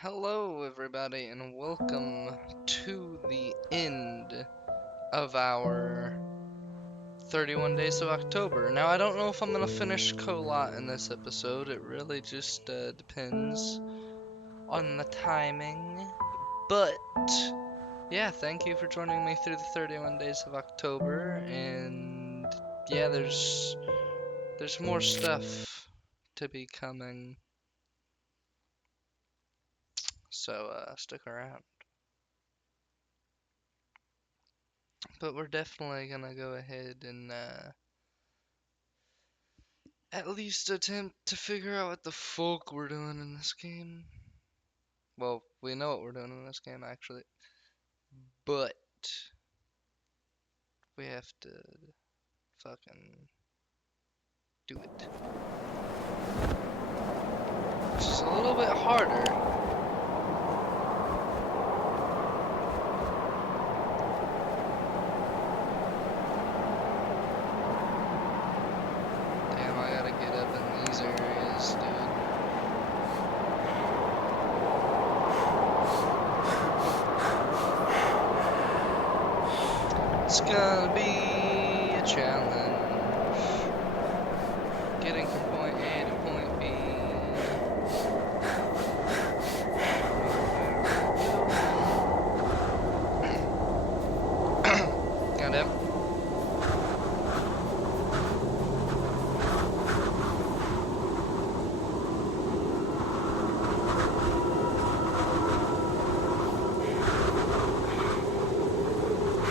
Hello, everybody, and welcome to the end of our 31 Days of October. Now, I don't know if I'm gonna finish Kholat in this episode. It really just depends on the timing. But, yeah, thank you for joining me through the 31 Days of October. And, yeah, there's more stuff to be coming. So, stick around. But we're definitely gonna go ahead and at least attempt to figure out what the fuck we're doing in this game. Well, we know what we're doing in this game actually, but we have to fucking do it. Which is a little bit harder. Damn, I gotta get up in these areas, dude. It's gonna be a challenge. Getting from point A to point B. Goddamn.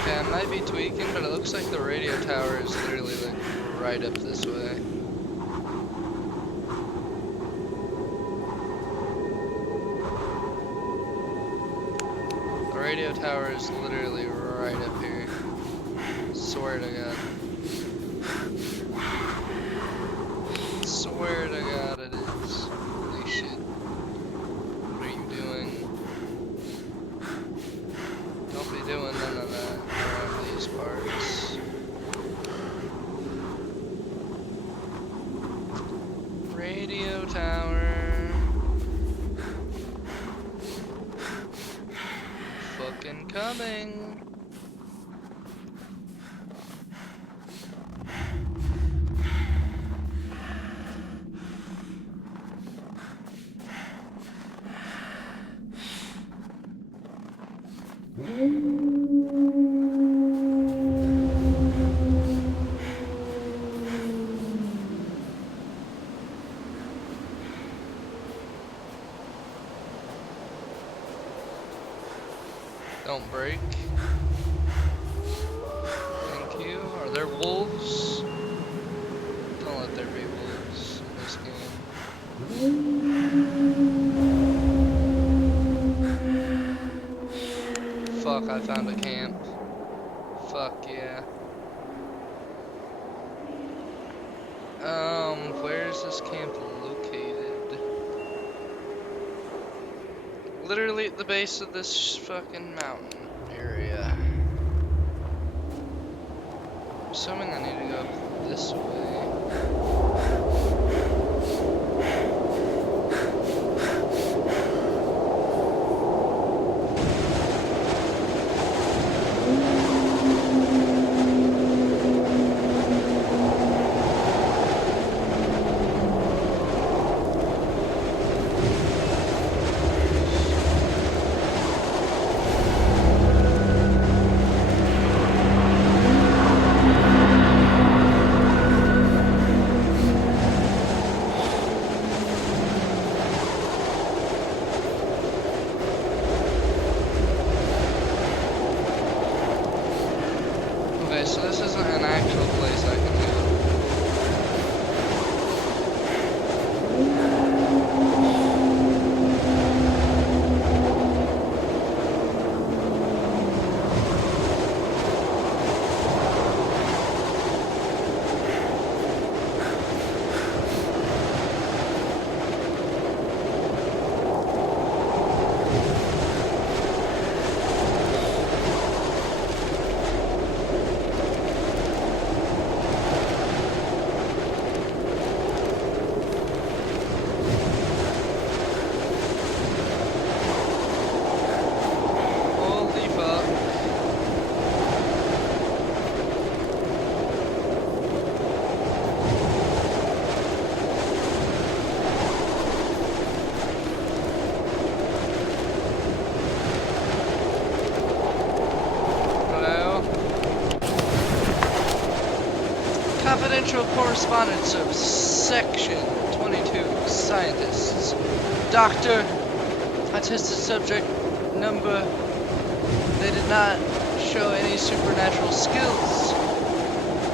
I might be tweaking, but it looks like the radio tower is literally like right up this way. The radio tower is literally right up here. Swear to God. Swear to God it is. Holy shit. What are you doing? Don't be doing none of that around these parts. Radio tower. Fucking coming. Don't break. Thank you. Are there wolves? Don't let there be wolves in this game. Fuck, I found a camp. Fuck yeah. Where's this camp located? Literally at the base of this fucking mountain area. I'm assuming I need to go this way. Okay, so this isn't an actual place I can go. Confidential correspondence of Section 22, Scientists. Doctor, I tested subject number. They did not show any supernatural skills.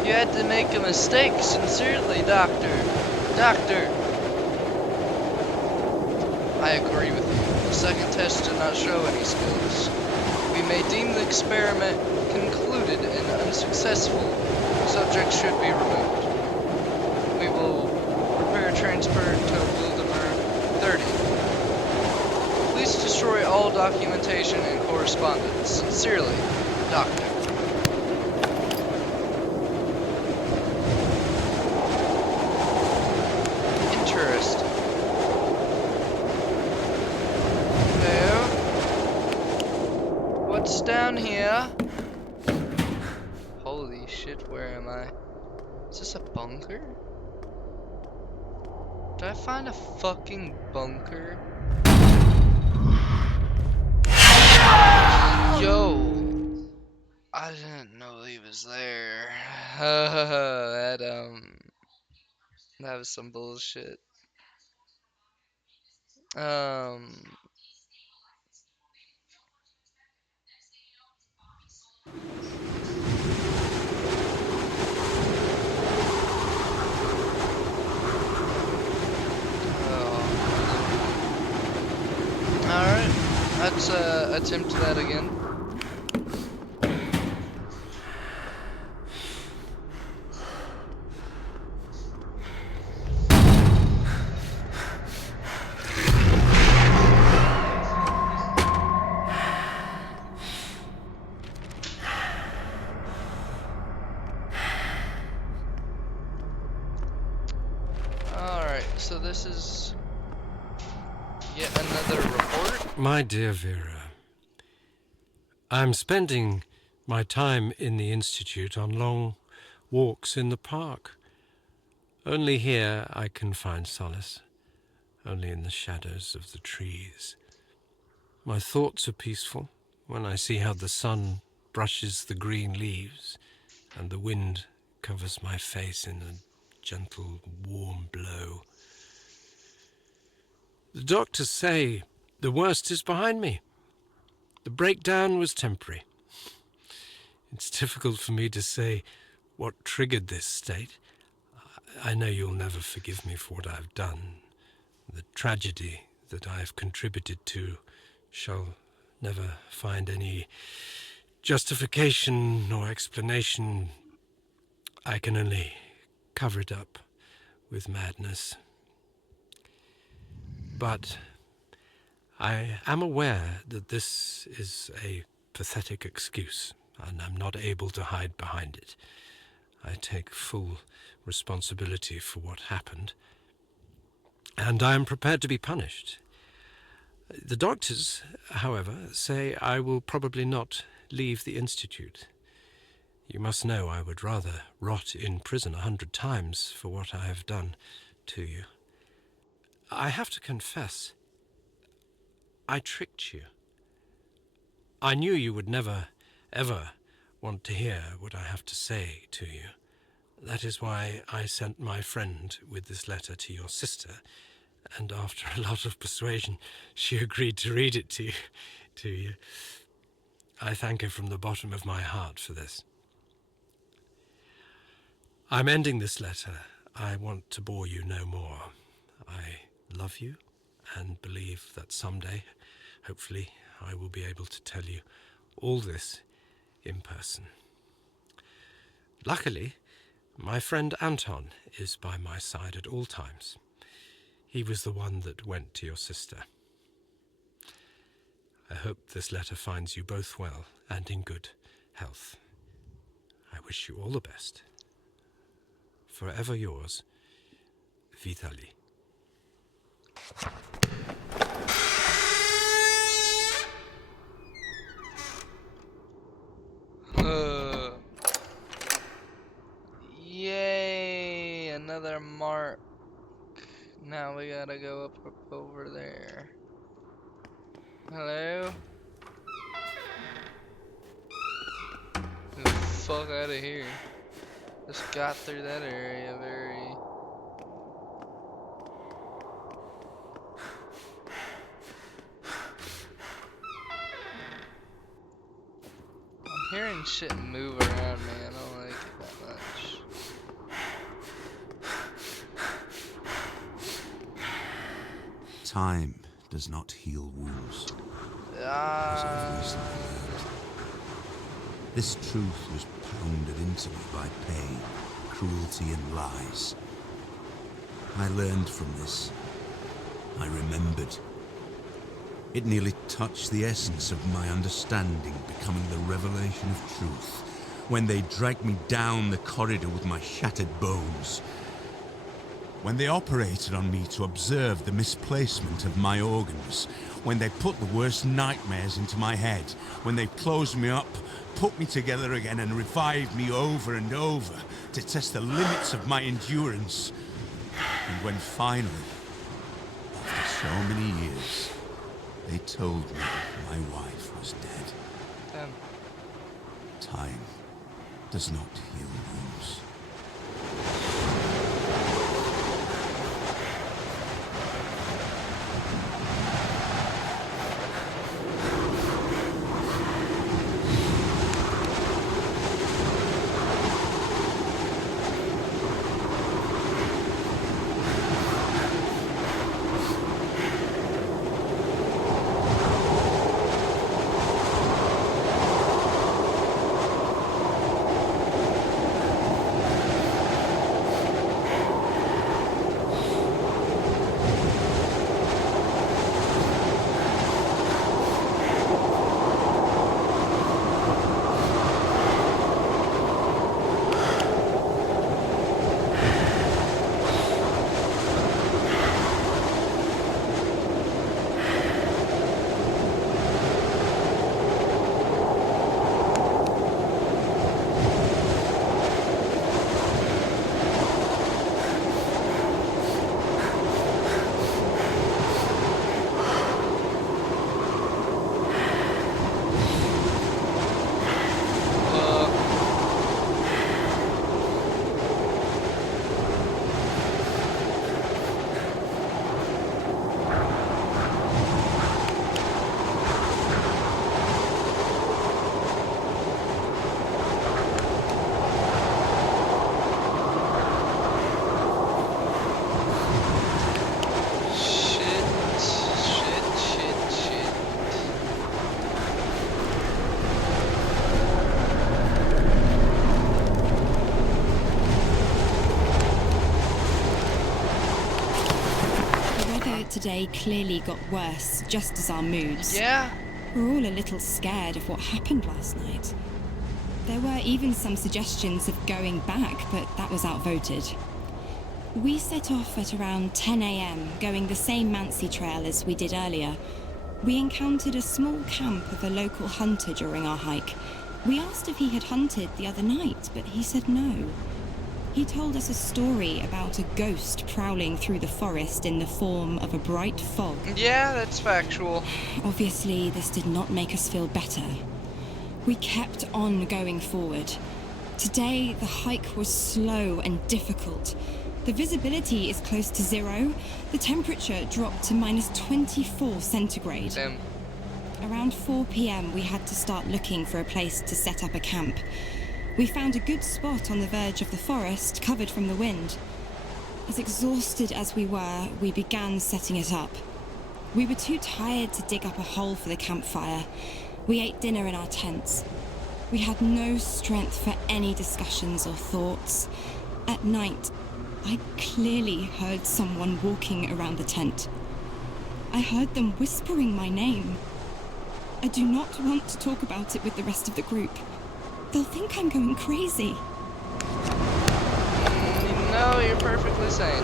You had to make a mistake. Sincerely, Doctor. Doctor. I agree with you. The second test did not show any skills. We may deem the experiment concluded and unsuccessful. Subject should be removed. We will prepare a transfer to Wildemer 30. Please destroy all documentation and correspondence. Sincerely, Doctor. Interesting. Hello? What's down here? Holy shit, where am I? Is this a bunker? Did I find a fucking bunker? Yo! I didn't know he was there. That was some bullshit. Alright, let's attempt that again. Alright, so this is yet another report. My dear Vera, I'm spending my time in the Institute on long walks in the park. Only here I can find solace, only in the shadows of the trees. My thoughts are peaceful when I see how the sun brushes the green leaves and the wind covers my face in a gentle, warm blow. The doctors say the worst is behind me. The breakdown was temporary. It's difficult for me to say what triggered this state. I know you'll never forgive me for what I've done. The tragedy that I've contributed to shall never find any justification or explanation. I can only cover it up with madness. But I am aware that this is a pathetic excuse, and I'm not able to hide behind it. I take full responsibility for what happened, and I am prepared to be punished. The doctors, however, say I will probably not leave the Institute. You must know I would rather rot in prison 100 times for what I have done to you. I have to confess, I tricked you. I knew you would never, ever want to hear what I have to say to you. That is why I sent my friend with this letter to your sister, and after a lot of persuasion, she agreed to read it to you. I thank her from the bottom of my heart for this. I'm ending this letter. I want to bore you no more. I love you and believe that someday, hopefully, I will be able to tell you all this in person. Luckily, my friend Anton is by my side at all times. He was the one that went to your sister. I hope this letter finds you both well and in good health. I wish you all the best. Forever yours, Vitaly. Yay! Another mark. Now we gotta go up over there. Hello? Get the fuck out of here. Just got through that area very... I'm hearing shit move around me. I don't like it that much. Time does not heal wounds, as I've recently learned. This truth was pounded into me by pain, cruelty, and lies. I learned from this. I remembered. It nearly touched the essence of my understanding, becoming the revelation of truth, when they dragged me down the corridor with my shattered bones. When they operated on me to observe the misplacement of my organs, when they put the worst nightmares into my head, when they closed me up, put me together again and revived me over and over to test the limits of my endurance. And when finally, after so many years, they told me my wife was dead. Time does not heal wounds. Today clearly got worse, just as our moods. Yeah? We're all a little scared of what happened last night. There were even some suggestions of going back, but that was outvoted. We set off at around 10 a.m., going the same Mansi trail as we did earlier. We encountered a small camp of a local hunter during our hike. We asked if he had hunted the other night, but he said no. He told us a story about a ghost prowling through the forest in the form of a bright fog. Yeah, that's factual. Obviously, this did not make us feel better. We kept on going forward. Today, the hike was slow and difficult. The visibility is close to zero. The temperature dropped to -24 centigrade. Damn. Around 4 p.m, we had to start looking for a place to set up a camp. We found a good spot on the verge of the forest, covered from the wind. As exhausted as we were, we began setting it up. We were too tired to dig up a hole for the campfire. We ate dinner in our tents. We had no strength for any discussions or thoughts. At night, I clearly heard someone walking around the tent. I heard them whispering my name. I do not want to talk about it with the rest of the group. They'll think I'm going crazy. No, you're perfectly sane.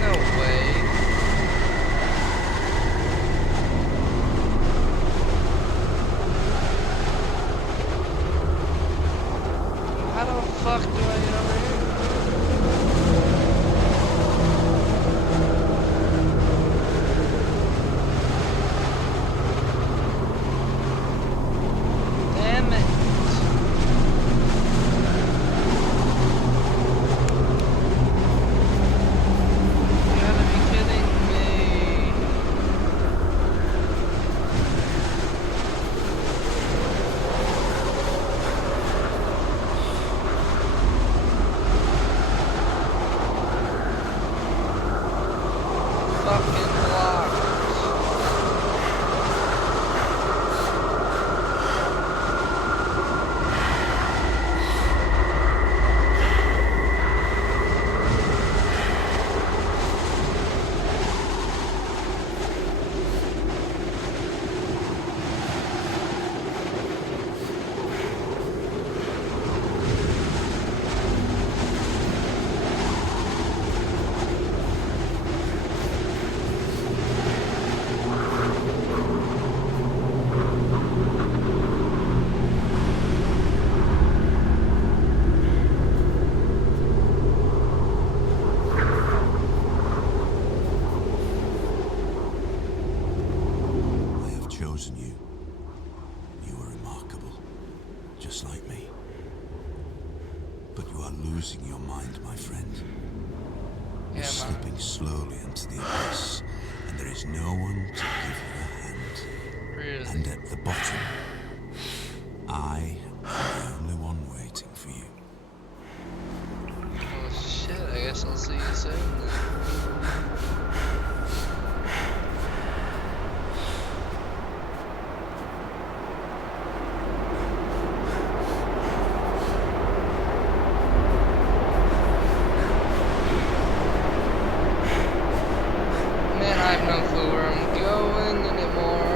No way. How the fuck do I get over here? losing your mind, my friend. You're Yeah, man. slipping slowly into the abyss, and there is no one to give you a hand. Really? And at the bottom, I am the only one waiting for you. Oh shit, I guess I'll see you soon then. Man, I have no clue where I'm going anymore.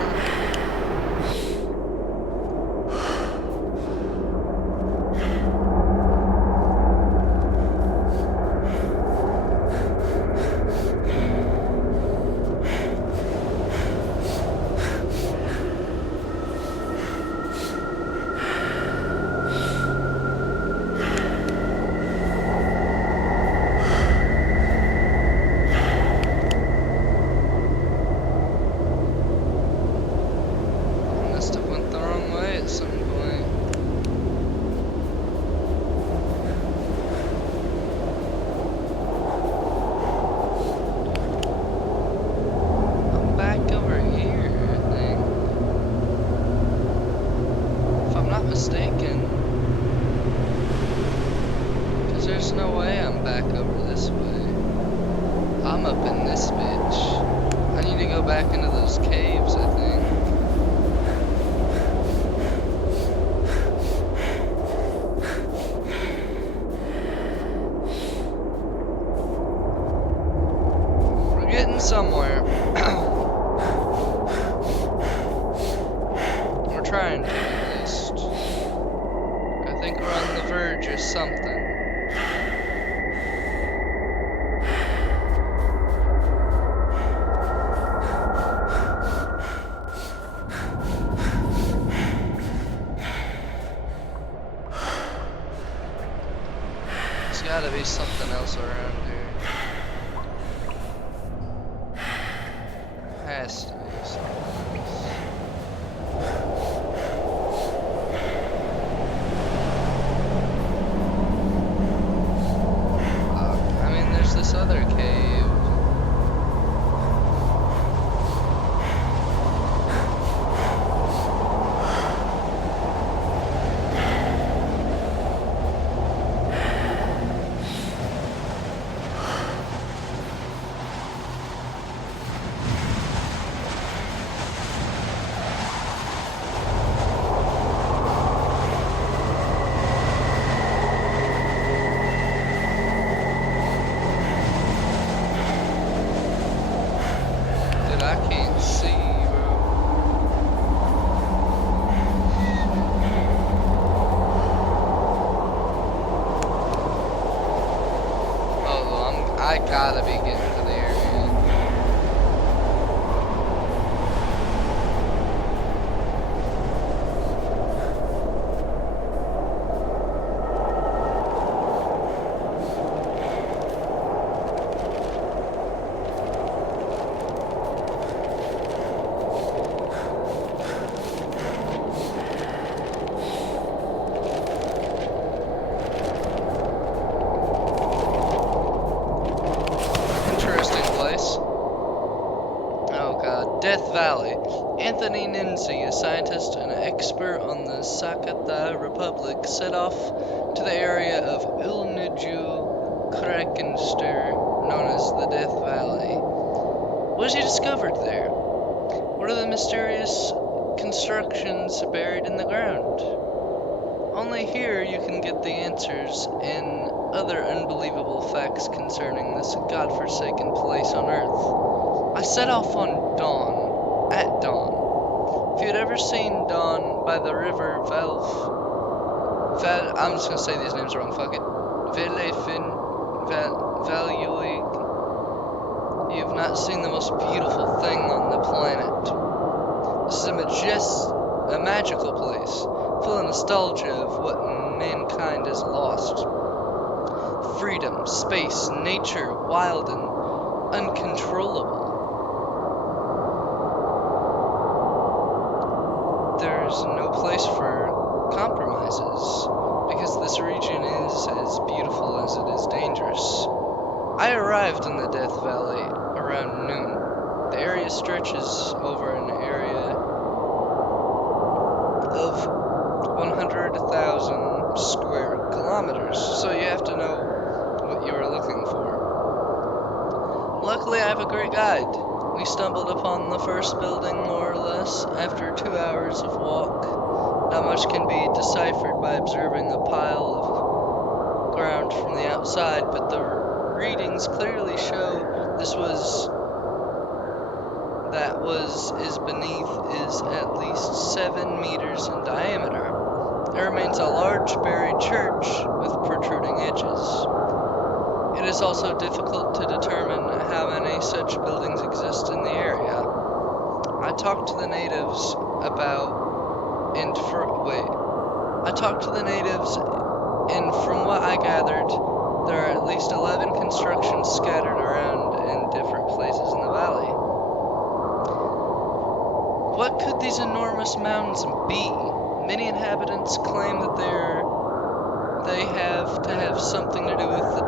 I must have went the wrong way at some point. I'm back over here, I think. If I'm not mistaken. Because there's no way I'm back over this way. I'm up in this bitch. I need to go back into those caves, I think. We're getting somewhere. We're trying to, at least. I think we're on the verge of something. There's gotta be something else around here. Has to be something else. I mean, there's this other cave. Dude, I can't see, bro. Oh, I gotta be getting to the area. Interesting place. Oh god. Death Valley. Anthony Ninzi, a scientist and expert on the Sakata Republic, set off to the area of Ulniju Krakenster, known as the Death Valley. What has he discovered there? What are the mysterious constructions buried in the ground? Only here you can get the answers and other unbelievable facts concerning this godforsaken place on Earth. I set off on dawn, at dawn. If you'd ever seen dawn by the river I'm just gonna say these names wrong, fuck it. Velefin, Valuig. You've not seen the most beautiful thing on the planet. This is a magical place, full of nostalgia of what mankind has lost. Freedom, space, nature, wild and uncontrollable. There's no place for compromises, because this region is as beautiful I arrived in the Death Valley around noon. The area stretches over an area of 100,000 square kilometers, so you have to know what you are looking for. Luckily, I have a great guide. We stumbled upon the first building, more or less, after 2 hours of walk. Not much can be deciphered by observing a pile of ground from the outside, but the readings clearly show is beneath is at least 7 meters in diameter. There remains a large buried church with protruding edges. It is also difficult to determine how many such buildings exist in the area. I talked to the natives and from what I gathered, there are at least 11 constructions scattered around in different places in the valley. What could these enormous mounds be? Many inhabitants claim that they have to have something to do with the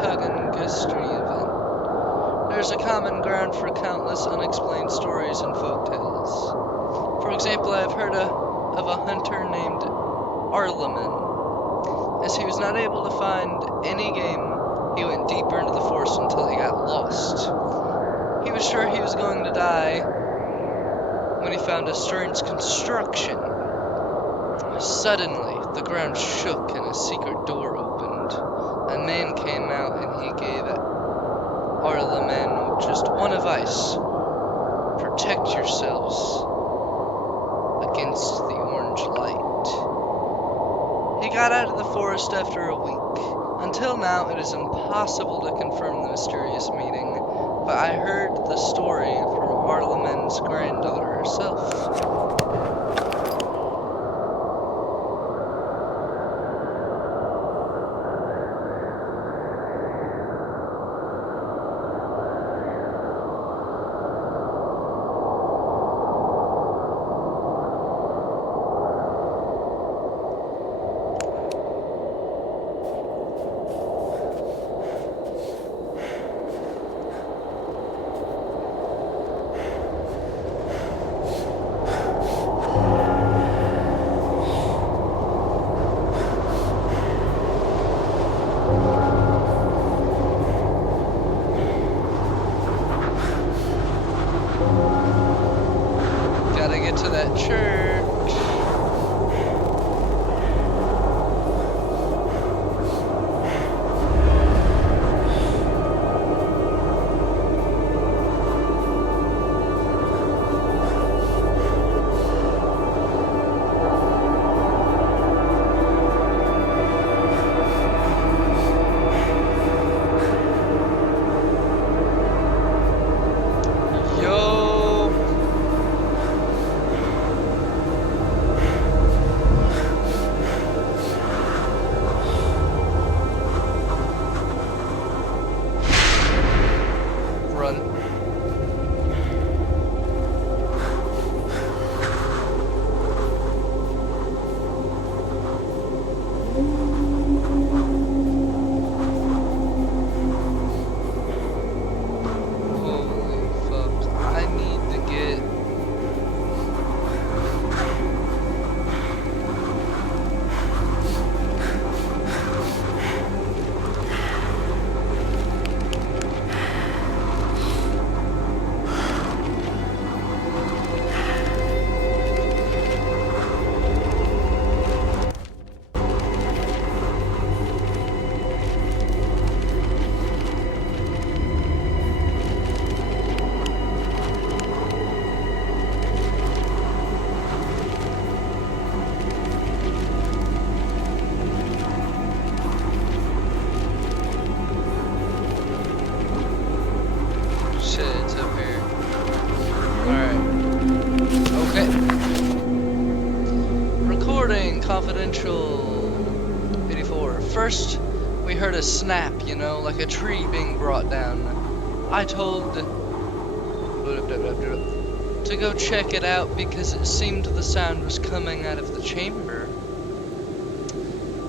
Tuggangustry event. There's a common ground for countless unexplained stories and folktales. For example, I've heard of a hunter named Arleman. As he was not able to find any game, he went deeper into the forest until he got lost. He was sure he was going to die when he found a strange construction. Suddenly, the ground shook and a secret door opened. A man came out and he gave Arleman just one advice: protect yourselves against the orange light. He got out of the forest after a week. Until now, it is impossible to confirm the mysterious meeting, but I heard the story from Arleman's granddaughter herself. Gotta get to that church. Confidential 84. First, we heard a snap, you know, like a tree being brought down. I told to go check it out because it seemed the sound was coming out of the chamber.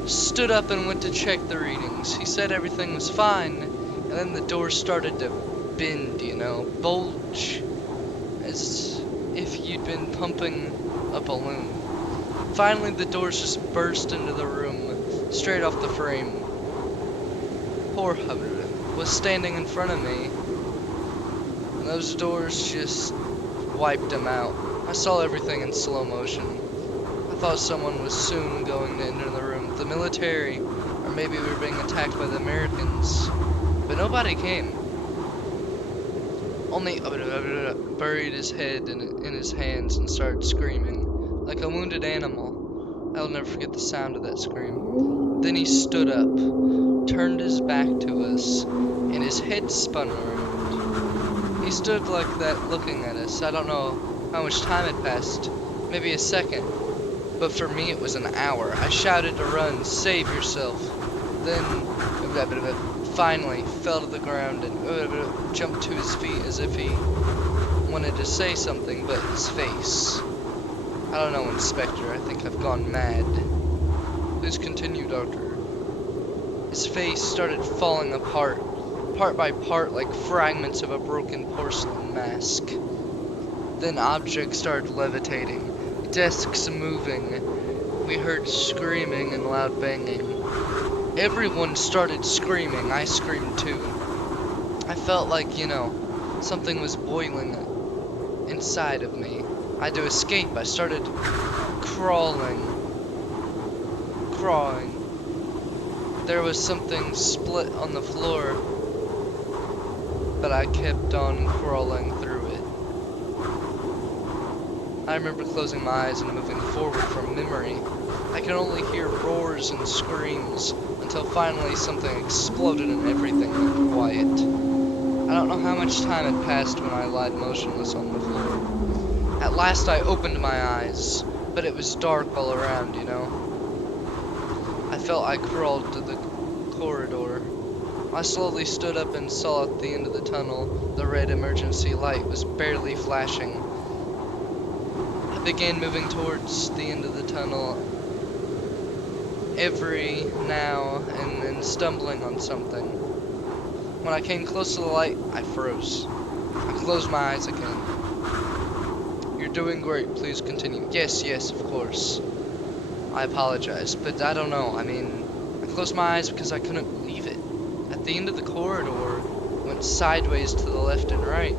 Stood up and went to check the readings. He said everything was fine, and then the door started to bend, you know, bulge, as if you'd been pumping a balloon. Finally, the doors just burst into the room, straight off the frame. Poor Hubbard was standing in front of me, and those doors just wiped him out. I saw everything in slow motion. I thought someone was soon going to enter the room. The military, or maybe we were being attacked by the Americans. But nobody came. Only buried his head in his hands and started screaming, like a wounded animal. I'll never forget the sound of that scream. Then he stood up, turned his back to us, and his head spun around. He stood like that looking at us. I don't know how much time had passed, maybe a second, but for me it was an hour. I shouted to run, save yourself. Then, finally fell to the ground and jumped to his feet as if he wanted to say something, but his face. I don't know, Inspector, I think I've gone mad. Please continue, Doctor. His face started falling apart, part by part, like fragments of a broken porcelain mask. Then objects started levitating, desks moving. We heard screaming and loud banging. Everyone started screaming. I screamed too. I felt like, you know, something was boiling inside of me. I had to escape. I started crawling. There was something split on the floor, but I kept on crawling through it. I remember closing my eyes and moving forward from memory. I could only hear roars and screams until finally something exploded and everything went quiet. I don't know how much time had passed when I lied motionless on the floor. At last I opened my eyes, but it was dark all around, you know. I felt I crawled to the corridor. I slowly stood up and saw at the end of the tunnel the red emergency light was barely flashing. I began moving towards the end of the tunnel, every now and then stumbling on something. When I came close to the light, I froze. I closed my eyes again. You're doing great, please continue. Yes, of course. I apologize, but I don't know, I mean, I closed my eyes because I couldn't believe it. At the end of the corridor, went sideways to the left and right.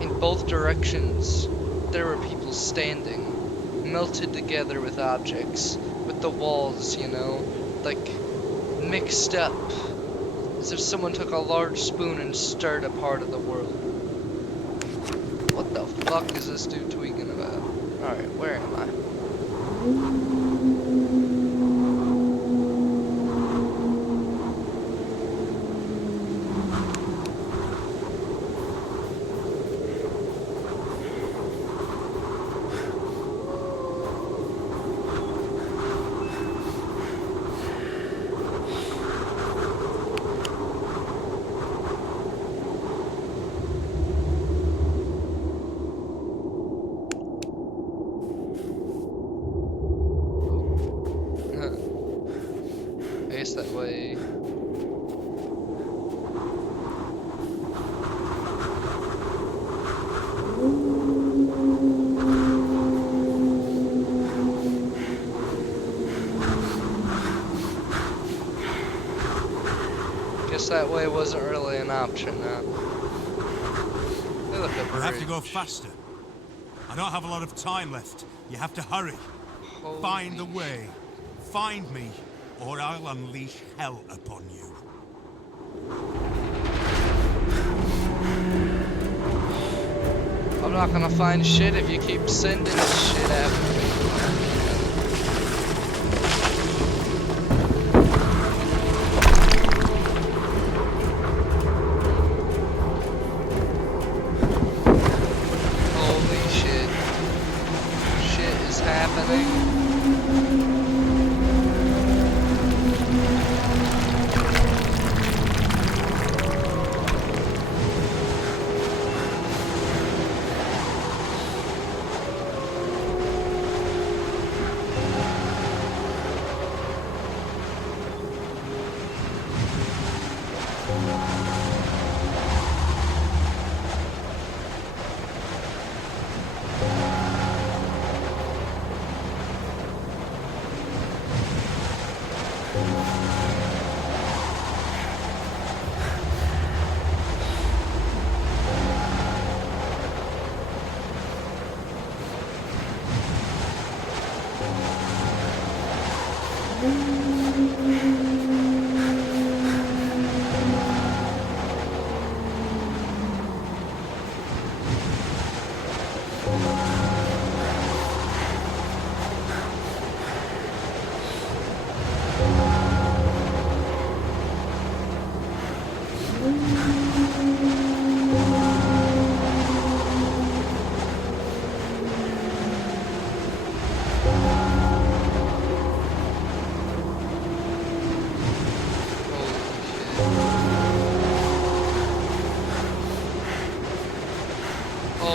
In both directions, there were people standing, melted together with objects, with the walls, you know, like, mixed up, as if someone took a large spoon and stirred a part of the world. What the fuck is this dude tweaking about? Alright, where am I? I guess that way. Guess that way wasn't really an option, huh? Hey, look, a You have to go bridge. faster. I don't have a lot of time left. You have to hurry. Holy Find a way. Find me, or I'll unleash hell upon you. I'm not gonna find shit if you keep sending shit after me. Holy shit. Shit is happening.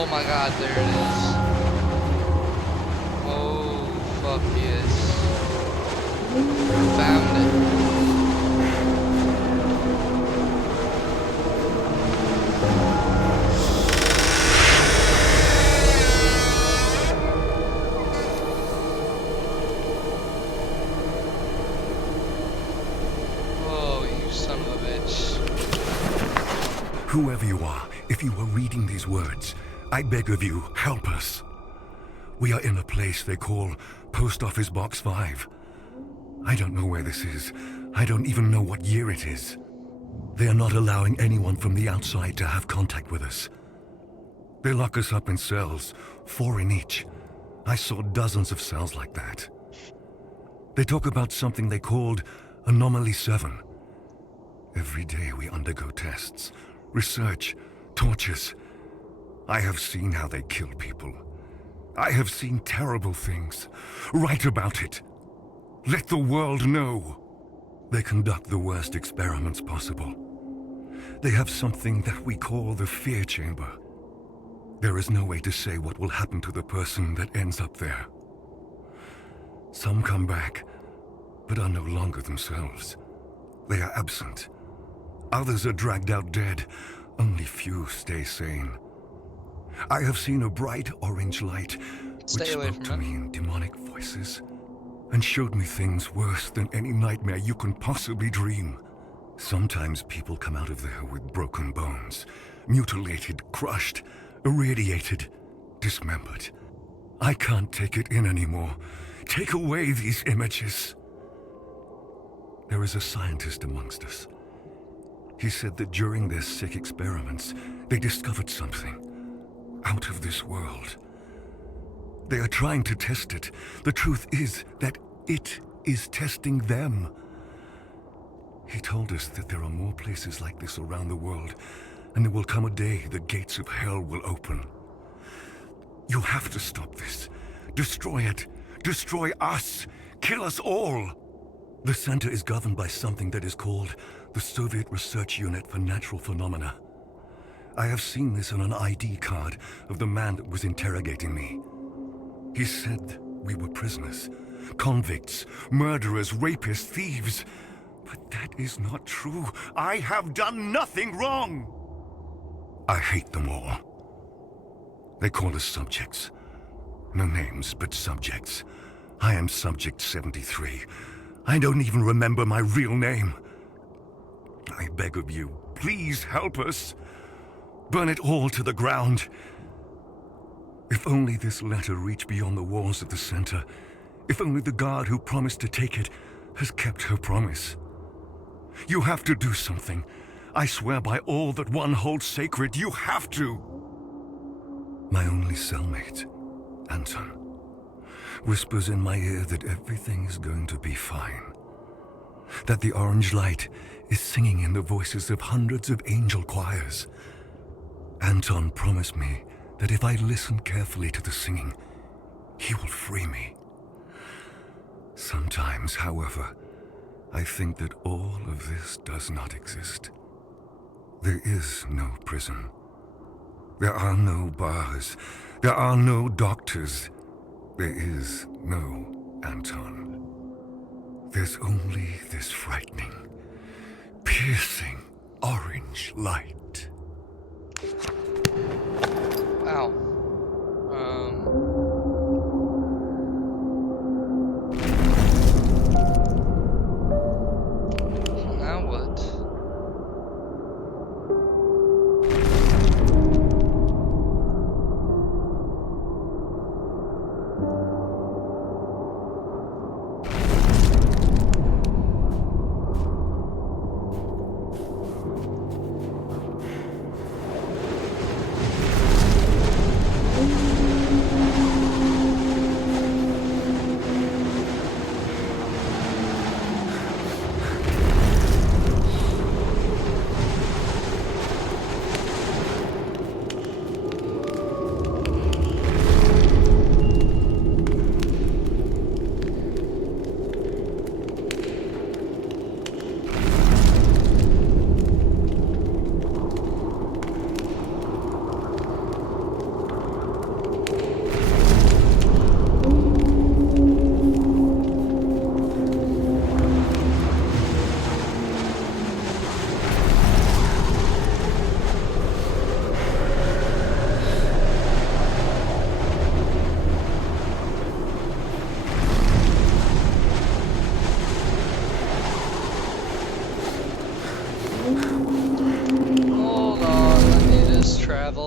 Oh my god, there it is. Oh, fuck yes. Found it. Oh, you son of a bitch. Whoever you are, if you are reading these words, I beg of you, help us. We are in a place they call Post Office Box 5. I don't know where this is. I don't even know what year it is. They are not allowing anyone from the outside to have contact with us. They lock us up in cells, 4 in each. I saw dozens of cells like that. They talk about something they called Anomaly 7. Every day we undergo tests, research, tortures. I have seen how they kill people. I have seen terrible things. Write about it. Let the world know. They conduct the worst experiments possible. They have something that we call the fear chamber. There is no way to say what will happen to the person that ends up there. Some come back, but are no longer themselves. They are absent. Others are dragged out dead. Only few stay sane. I have seen a bright orange light which Stay away spoke to from it. me in demonic voices and showed me things worse than any nightmare you can possibly dream. Sometimes people come out of there with broken bones, mutilated, crushed, irradiated, dismembered. I can't take it in anymore. Take away these images. There is a scientist amongst us. He said that during their sick experiments, they discovered something out of this world. They are trying to test it. The truth is that it is testing them. He told us that there are more places like this around the world, and there will come a day the gates of hell will open. You have to stop this. Destroy it. Destroy us. Kill us all. The center is governed by something that is called the Soviet Research Unit for Natural Phenomena. I have seen this on an ID card of the man that was interrogating me. He said we were prisoners, convicts, murderers, rapists, thieves. But that is not true. I have done nothing wrong. I hate them all. They call us subjects. No names, but subjects. I am Subject 73. I don't even remember my real name. I beg of you, please help us. Burn it all to the ground. If only this letter reached beyond the walls of the center. If only the guard who promised to take it has kept her promise. You have to do something. I swear by all that one holds sacred, you have to. My only cellmate, Anton, whispers in my ear that everything is going to be fine. That the orange light is singing in the voices of hundreds of angel choirs. Anton promised me that if I listen carefully to the singing, he will free me. Sometimes, however, I think that all of this does not exist. There is no prison. There are no bars. There are no doctors. There is no Anton. There's only this frightening, piercing orange light. Ow. Now what?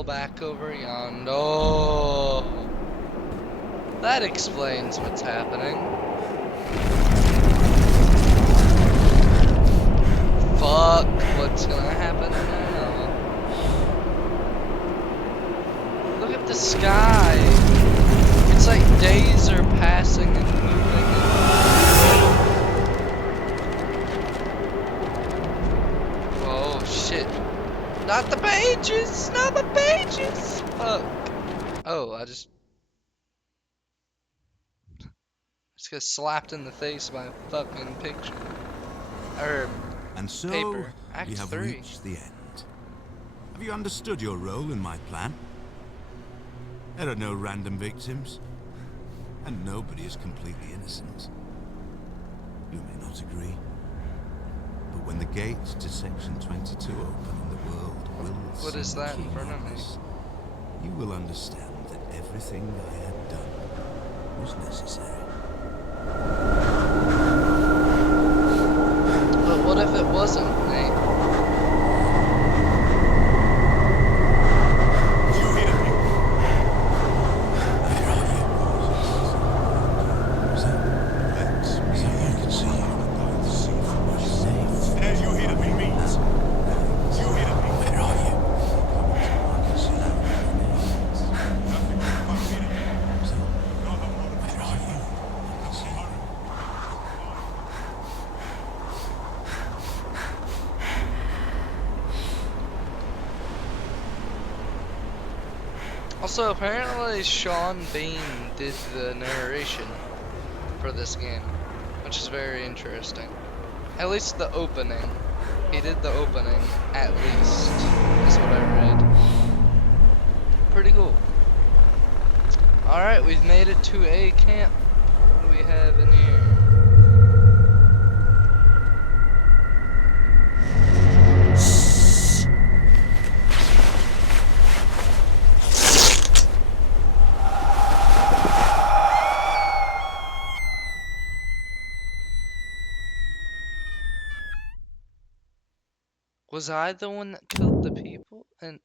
back over yonder. Oh, that explains what's happening. Fuck, what's gonna happen now? Look at the sky. It's like days are passing and moving. Oh shit. Not the pages! Not the pages! Fuck. Oh, I just got slapped in the face by a fucking picture. Or And so, paper. Act we have 3. reached the end. Have you understood your role in my plan? There are no random victims, and nobody is completely innocent. You may not agree, but when the gates to Section 22 open and the world will What see is the that in King front of on me? us, you will understand that everything I had done was necessary. But what if it wasn't, Nate? Do you hear me? Where are you? Was that I can see you. As you hear me? Do you hear me? Where are you? I can see you. Where are you? I can see you. Also, apparently Sean Bean did the narration for this game, which is very interesting. At least the opening. He did the opening, at least, is what I read. Pretty cool. Alright, we've made it to a camp. What do we have in here? Was I the one that killed the people? And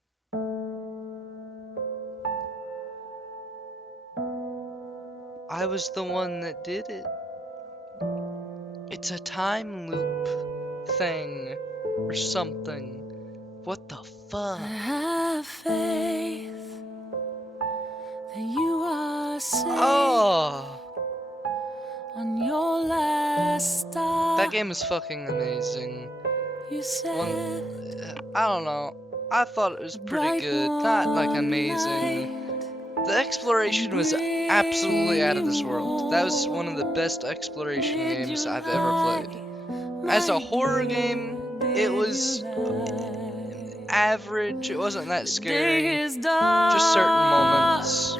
I was the one that did it. It's a time loop thing or something. What the fuck? I have faith that you are safe Oh, on your last stop. that game is fucking amazing. You said I don't know. I thought it was pretty good. Not like amazing. The exploration was absolutely out of this world. That was one of the best exploration games I've ever played. As a horror game, it was average. It wasn't that scary. Just certain moments.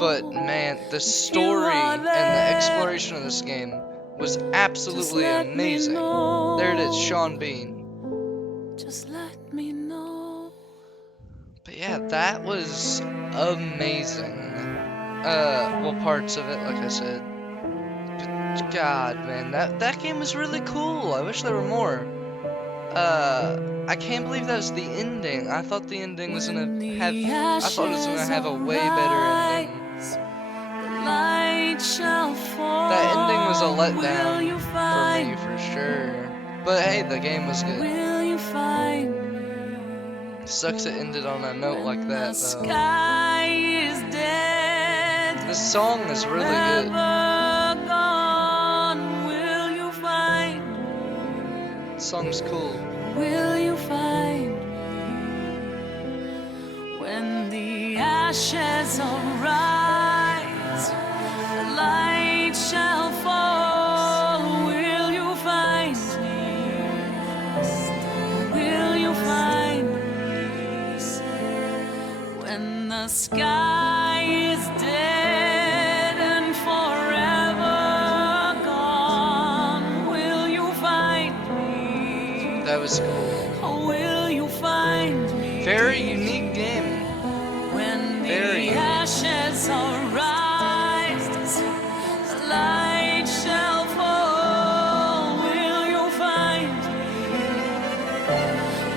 But man, the story and the exploration of this game was absolutely amazing. There it is, Sean Bean. Just let me know. But yeah, that was amazing. Well, parts of it, like I said. But God, man, that game was really cool. I wish there were more. I can't believe that was the ending. I thought the ending was gonna have. I thought it was gonna have a way better ending. That ending was a letdown for me, for sure. But hey, the game was good. Sucks it ended on a note like that, though. This song is really good. This song's cool. Will you find me when the ashes arise? The light shall fall. Will you find me? Will you find me when the sky is dead and forever gone? Will you find me? That was cool. Or will you find me Very unique game. when very the ashes arise? The light shall fall. Will you find me?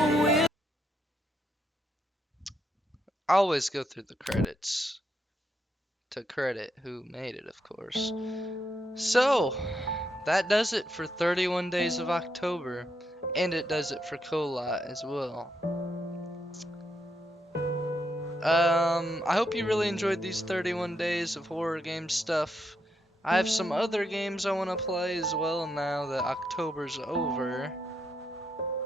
Or will always go through the credits to credit who made it, of course. So, that does it for 31 Days of October, and it does it for Kholat as well. I hope you really enjoyed these 31 days of horror game stuff. I have some other games I want to play as well now that October's over.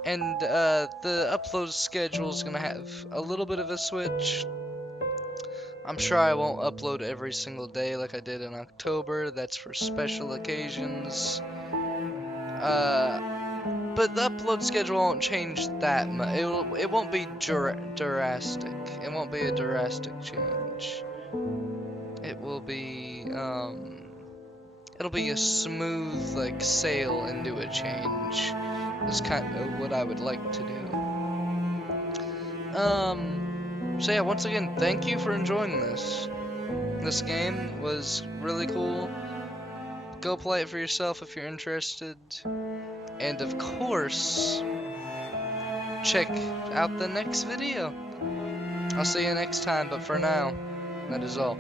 And the upload schedule is going to have a little bit of a switch. I'm sure I won't upload every single day like I did in October. That's for special occasions. But the upload schedule won't change that much. It won't be drastic. It won't be a drastic change. It will be it'll be a smooth like sail into a change. That's kind of what I would like to do. So yeah, once again, thank you for enjoying this. This game was really cool. Go play it for yourself if you're interested. And of course, check out the next video. I'll see you next time, but for now, that is all.